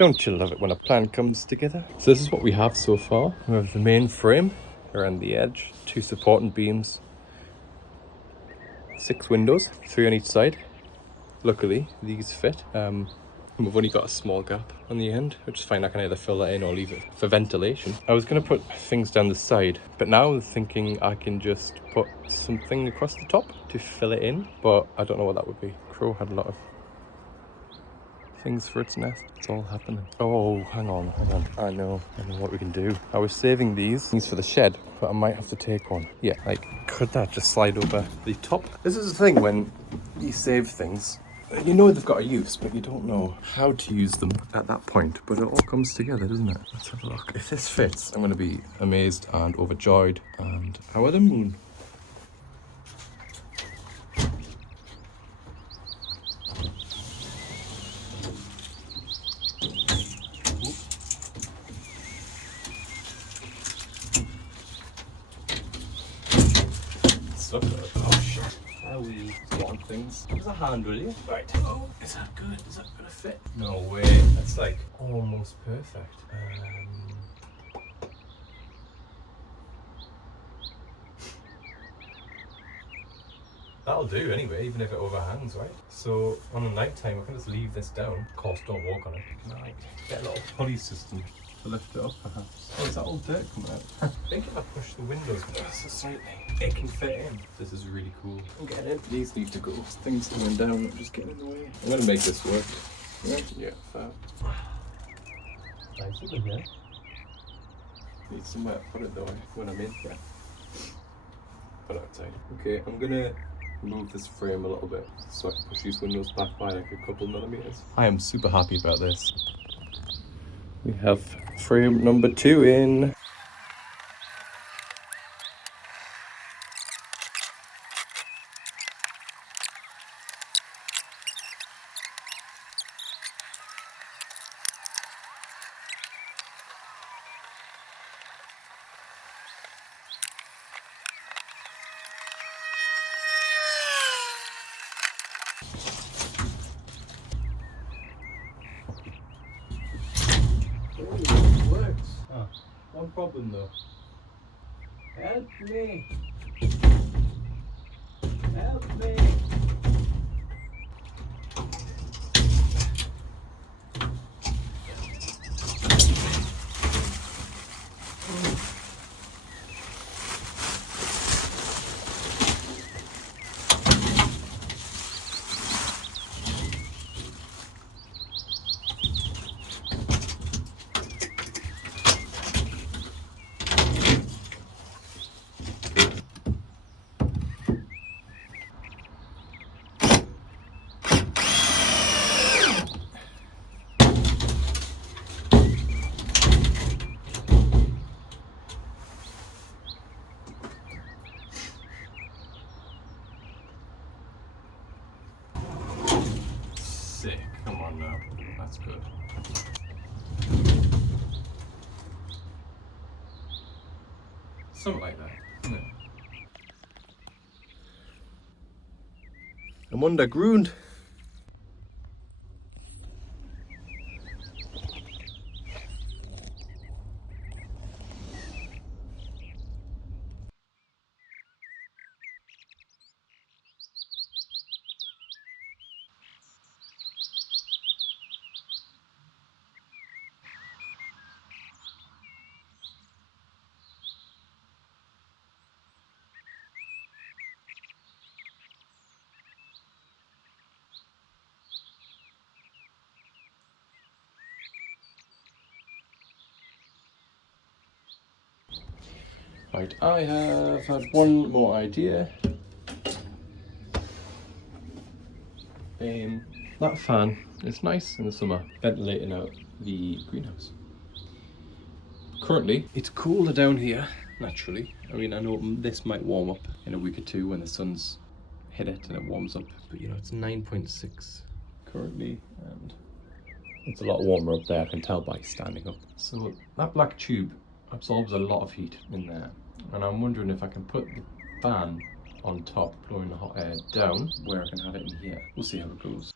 Don't you love it when a plan comes together? So this is what we have so far. We have the main frame around the edge, 2 supporting beams, 6 windows, 3 on each side. Luckily, these fit. And we've only got a small gap on the end, which is fine. I can either fill that in or leave it for ventilation. I was going to put things down the side, but now I'm thinking I can just put something across the top to fill it in, but I don't know what that would be. Crow had a lot of things for its nest. It's all happening. Oh, hang on. I know what we can do. I was saving these for the shed, but I might have to take one. Yeah, like, could that just slide over the top? This is the thing when you save things. You know they've got a use, but you don't know how to use them at that point. But it all comes together, doesn't it? Let's have a look. If this fits, I'm going to be amazed and overjoyed and over the moon. Oh shit. How we spotting things? There's a hand, will you? Right. Oh, is that good? Is that gonna fit? No way. That's like almost perfect. That'll do anyway, even if it overhangs, right? So on a night time, I can just leave this down. Of course, don't walk on it. Can I get a little pulley system to lift it up, perhaps? Oh, is that all dirt coming out? I think if I push the windows just so slightly, it can fit in. This is really cool. I'm getting in. These need to go. Things coming down, not just getting in the way. I'm gonna make this work. Yeah, fab. Nice, isn't it? Need somewhere to put it though when I'm in here. Put it outside. Okay, I'm gonna move this frame a little bit so I can push these windows back by like a couple millimeters. I am super happy about this. We have frame number 2 in. Works. Oh, one problem though. Help me! Help me! Sick. Come on now. That's good. Something like that, isn't it? I'm underground. Right, I have had one more idea. That fan is nice in the summer, ventilating out the greenhouse. Currently, it's cooler down here, naturally. I mean, I know this might warm up in a week or two when the sun's hit it and it warms up, but you know, it's 9.6 currently, and it's a lot warmer up there, I can tell by standing up. So that black tube absorbs a lot of heat in there, and I'm wondering if I can put the fan on top, blowing the hot air down, where I can have it in here. We'll see how it goes.